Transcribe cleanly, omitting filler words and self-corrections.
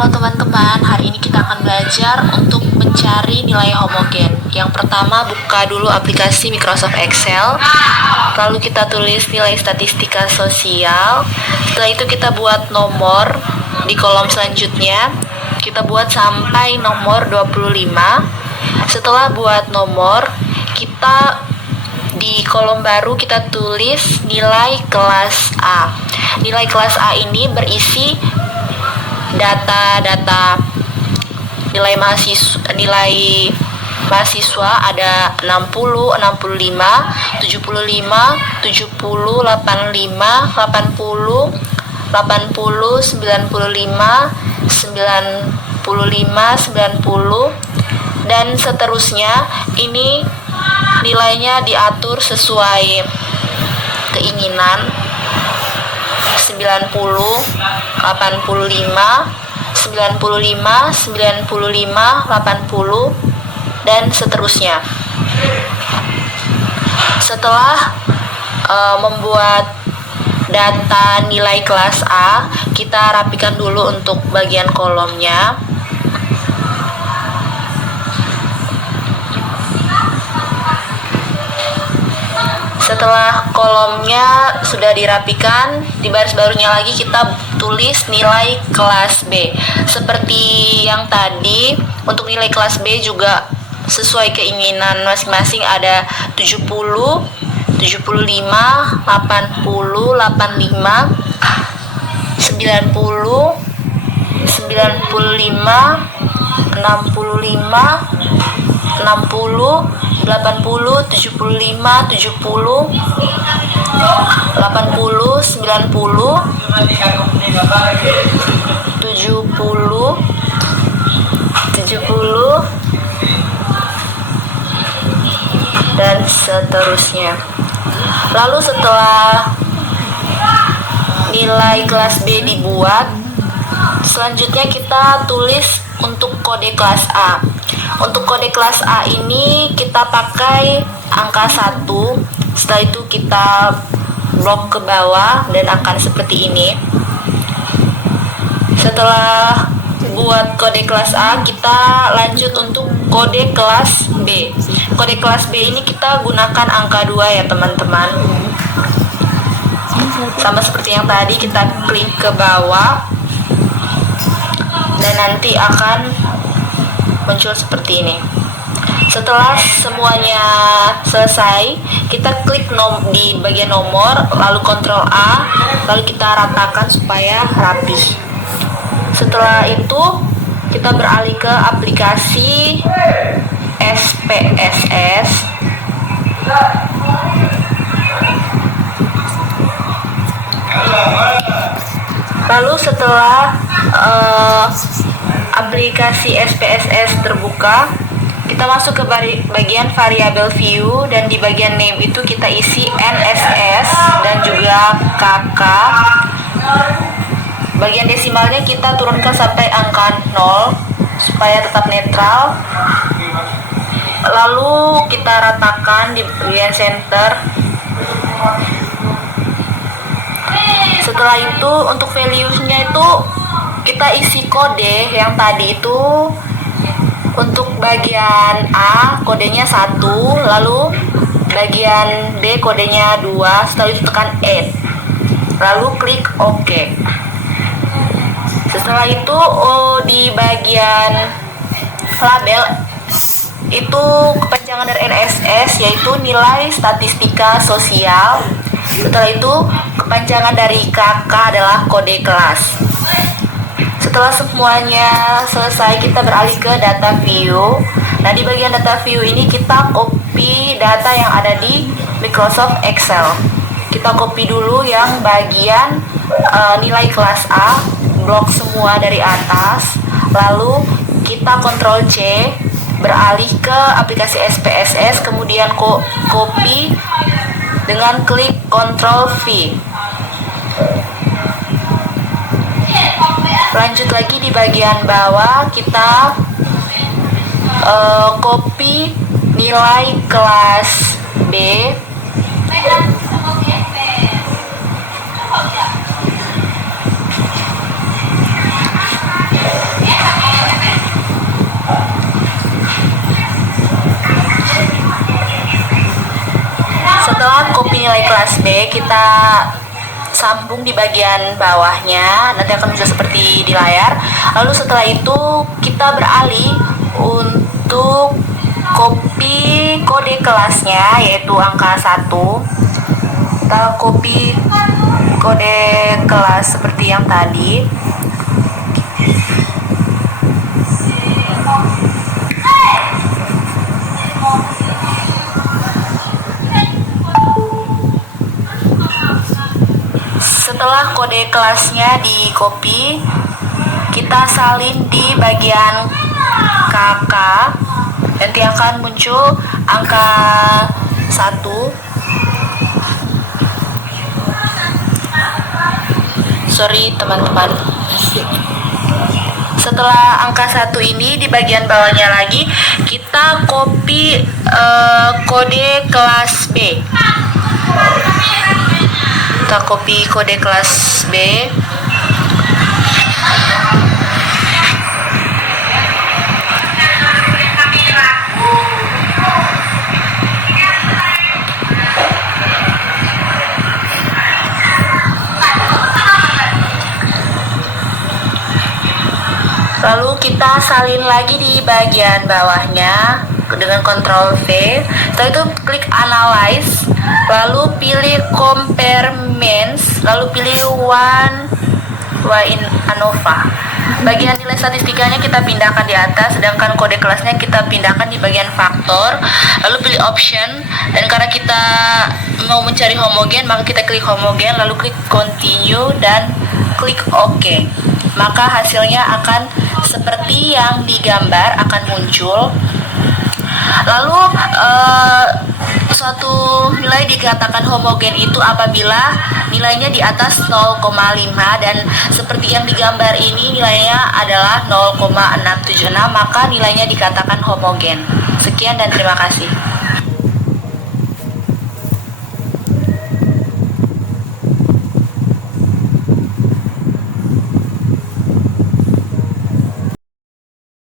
Halo teman-teman, hari ini kita akan belajar untuk mencari nilai homogen. Yang pertama, buka dulu aplikasi Microsoft Excel. Lalu kita tulis nilai statistika sosial. Setelah itu kita buat nomor di kolom selanjutnya. Kita buat sampai nomor 25. Setelah buat nomor, kita di kolom baru kita tulis nilai kelas A. Nilai kelas A ini berisi data nilai mahasiswa ada 60, 65, 75, 70, 85, 80, 80, 95, 95, 90 dan seterusnya. Ini nilainya diatur sesuai keinginan 90, 85, 95, 95, 80 dan seterusnya. Setelah membuat data nilai kelas A, kita rapikan dulu untuk bagian kolomnya. Setelah kolomnya sudah dirapikan, di baris barunya lagi kita tulis nilai kelas B. Seperti yang tadi, untuk nilai kelas B juga sesuai keinginan masing-masing, ada 70, 75, 80, 85, 90, 95, 65, 60, 80, 75, 70, 80, 90, 70, 70 dan seterusnya. Lalu setelah nilai kelas B dibuat, selanjutnya kita tulis untuk kode kelas A. Untuk kode kelas A ini kita pakai angka 1. Setelah itu kita blok ke bawah dan akan seperti ini. Setelah buat kode kelas A, kita lanjut untuk kode kelas B. Kode kelas B ini kita gunakan angka 2 ya teman-teman. Sama seperti yang tadi, kita klik ke bawah dan nanti akan muncul seperti ini. Setelah semuanya selesai, kita klik di bagian nomor, lalu Ctrl A, lalu kita ratakan supaya rapi. Setelah itu kita beralih ke aplikasi SPSS. Lalu setelah aplikasi SPSS terbuka, kita masuk ke bagian variabel view dan di bagian name itu kita isi NSS dan juga KK. Bagian desimalnya kita turunkan sampai angka 0 supaya tetap netral. Lalu kita ratakan di bagian center. Setelah itu untuk values-nya itu kita isi kode yang tadi itu. Untuk bagian A kodenya 1, lalu bagian B kodenya 2, setelah itu tekan Add, lalu klik OK. Setelah itu di bagian label itu kepanjangan dari NSS yaitu nilai statistika sosial. Setelah itu kepanjangan dari KK adalah kode kelas. Setelah semuanya selesai, kita beralih ke data view. Nah, di bagian data view ini kita copy data yang ada di Microsoft Excel. Kita copy dulu yang bagian nilai kelas A, blok semua dari atas. Lalu kita Ctrl C, beralih ke aplikasi SPSS, kemudian copy dengan klik Ctrl V. Lanjut lagi di bagian bawah, kita copy nilai kelas B. kode kelas B kita sambung di bagian bawahnya, nanti akan muncul seperti di layar. Lalu setelah itu kita beralih untuk copy kode kelasnya, yaitu angka 1. Kita copy kode kelas seperti yang tadi. Setelah kode kelasnya di copy, kita salin di bagian KK. Nanti akan muncul angka 1. Sorry teman-teman. Setelah angka 1 ini di bagian bawahnya lagi, kita copy kode kelas B. Kita copy kode kelas B. Lalu kita salin lagi di bagian bawahnya dengan Ctrl V. Setelah itu klik Analyze, lalu pilih Compare Means, lalu pilih One in ANOVA. Bagian nilai statistikanya kita pindahkan di atas, sedangkan kode kelasnya kita pindahkan di bagian faktor. Lalu pilih Option, dan karena kita mau mencari homogen, maka kita klik homogen, lalu klik Continue dan klik OK. Maka hasilnya akan seperti yang digambar, akan muncul. Lalu suatu nilai dikatakan homogen itu apabila nilainya di atas 0,5, dan seperti yang digambar ini nilainya adalah 0,676, maka nilainya dikatakan homogen. Sekian dan terima kasih.